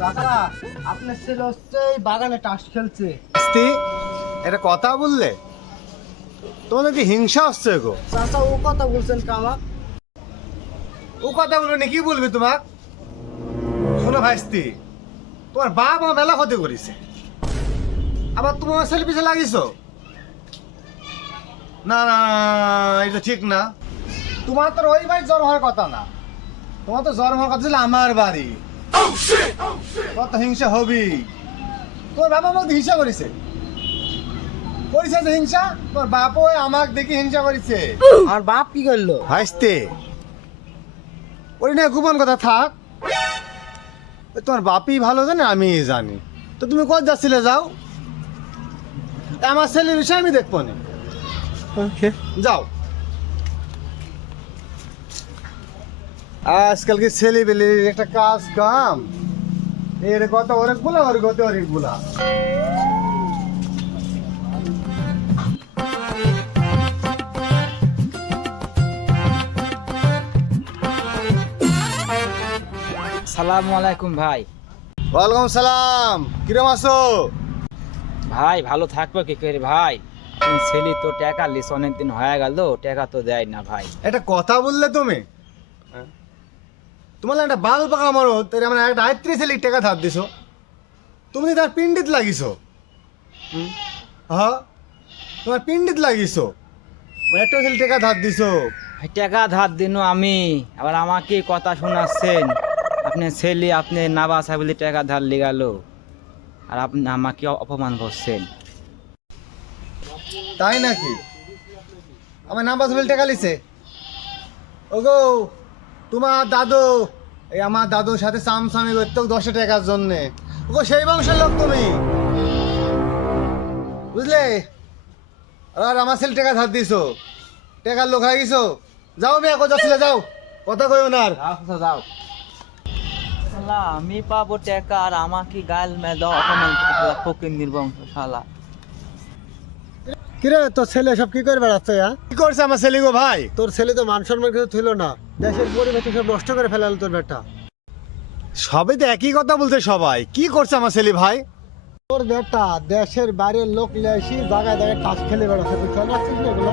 চাচা আপনার ছেলে হচ্ছে এই বাগানে টাস খেলছে। স্ত্রী এটা কথা বললে? তোমাদের কি হিংসা হচ্ছে গো? চাচা ও কথা বলছেন ও কথা বলবে না কি বলবে তোমার? শোনো ভাই স্ত্রী তোমার বাপ আমার মেলা ক্ষতি করেছে। আবার তুমি আমার ছেলে পিছে লাগিয়েছো? না না এটা ঠিক না। তোমার তো ওই বাড়ি জ্বর হওয়ার কথা না। তোমার তো জ্বর হওয়ার কথা ছিল আমার বাড়ি। তোমার তো হিংসা হবেই। তোমার বাবা আমাকে হিংসা করেছে। করেছে যে হিংসা? তোমার বাপও আমাকে দেখে হিংসা করেছে। আর বাপ কি করল? হাসতে। ওই না গোপন কথা থাক। তোমার বাপই ভালো জানে আমি জানি। তো তুমি কত যাচ্ছিলে যাও? আমার ছেলের বিষয় আমি দেখব না। যাও। আজকালকে ছেলে পেলে একটা কাজ কাম। এর কথা অনেক বলা ওর কথা অনেক বলা। সালামু আলাইকুম ভাই। ওয়ালাইকুম সালাম। কিরম আছো? ভাই ভালো থাকব কি করে ভাই? ছেলে তো টাকা লিস অনেকদিন হয়ে গেল টাকা তো দেয় না ভাই। একটা কথা বললে তুমি? তোমার একটা বাল পাকা মারো তাই আমার একটা আয়ত্রি ছেলে টাকা ধার দিছো। তুমি তার পিন্ডিত লাগিছো। হ্যাঁ তোমার পিন্ডিত লাগিছো। মানে একটা ছেলে টাকা ধার দিছো। ভাই, টাকা ধার দিন আমি আবার আমাকে কথা শোনাচ্ছেন। আপনি ছেলে আপনি না বাসা বলে টাকা ধার লিগাল। আর আপনি আমাকে অপমান করছেন। তাই নাকি? আমার নাম্বার ছেলে টাকা লিছে। ওগো, তোমার দাদু, এই আমার দাদুর সাথে সামসামি করতো দশটা টাকার জন্যে। ওগো, সেই বংশের লোক তুমি। বুঝলে? আর আমার ছেলে টাকা ধার দিছো। টাকার লোক হয়ে গেছো। যাও মেয়ে কোথা ছিল যাও। কথা কই ওনার যাও আমি পাবো টাকা আর আমাকে গাল মেদ। অপমান ফকির নির্বংশ শালা। কিরে তোর ছেলে সব কি করে বেড়াচ্ছে হ্যাঁ? কি করছে আমার ছেলে গো ভাই? তোর ছেলে তো মান সম্মান কিছু ছিল না। দেশের পরিবেশ সব নষ্ট করে ফেলালো তোর বেটা। সবে তো একই কথা বলছে সবাই। কি করছে আমার ছেলে ভাই? তোর বেটা দেশের বাইরের লোক লেসি জায়গায় জায়গায় টাস খেলে বেড়াচ্ছে। তুই খেয়াল রাখছিস না এগুলো?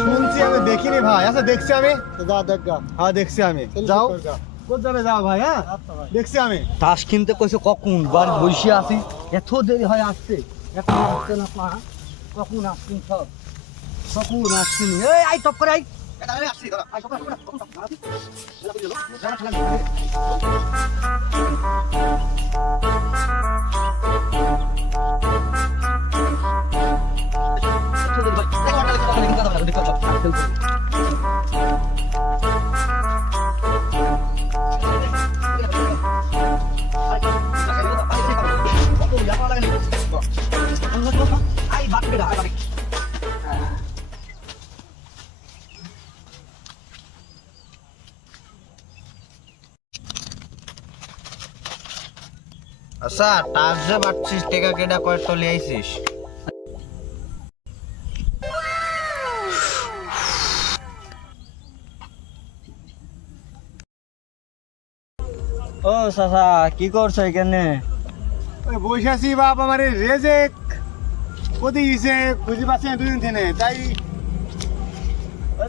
শুনছি আমি দেখিনি ভাই। আচ্ছা দেখছি আমি। যা দেখ গা। হ্যাঁ দেখছি আমি। যাও। যাবে যাও ভাই হ্যাঁ? আচ্ছা দেখছি আমি। তাস কিনতে কইছে কখন? বার বসে আছি। এত দেরি হয় আসছে এখন আসছে না পা। কখন আসছেন সব কখন আসছেন এই আই টপ করে আই আচ্ছা টাস যে টেকা কেডা কয় টলি আইছিস? ও সাসা কি করছ এখানে? বসে আছি বাপ আমার রেজেক। কোথায় গেছে খুঁজে পাচ্ছি না দুদিন থেকে। তাই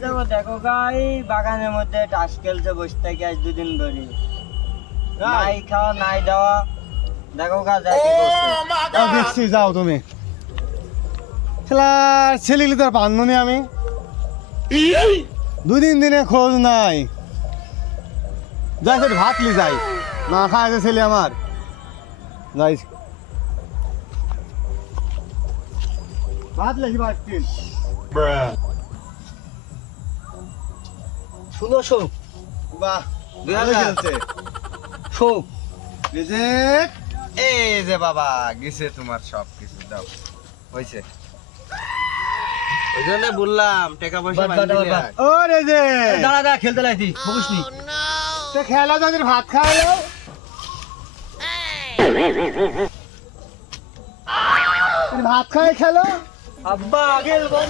দেখো দেখো গাই বাগানের মধ্যে টাস খেলছে বসে থেকে আজ দুদিন ধরে। নাই খাওয়া নাই দেওয়া। দেখো গা দেখছি যাও তুমি। খেলার ছেলেগুলি তার বান্ধবী আমি। দুদিন দিনে খোঁজ নাই। যাই ভাত লি যাই। না খায় ছেলে আমার। যাই ভাত লেখি পাচ্ছিস শুনো শো বাহ দুই ভালো হাজার। খেলছে। শো রিজেক এই যে বাবা গেছে তোমার সব কিছু দাও। হয়েছে। ওই জন্য বললাম টাকা পয়সা। ও রেজেক দাঁড়া দাঁড়া খেলতে লাইতি বকিস নি। তো খেলা তাদের ভাত খাওয়ালো ভাত খাই খেলো? আব্বা আব্বা।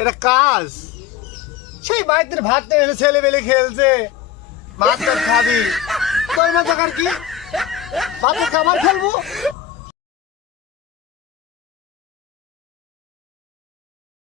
এটা কাজ। সেই বাড়িতে ভাত এনে ছেলে বেলে খেলছে। তোর খাবি। তোর মা জায়গার কি? ভাতের খাবার খেলব?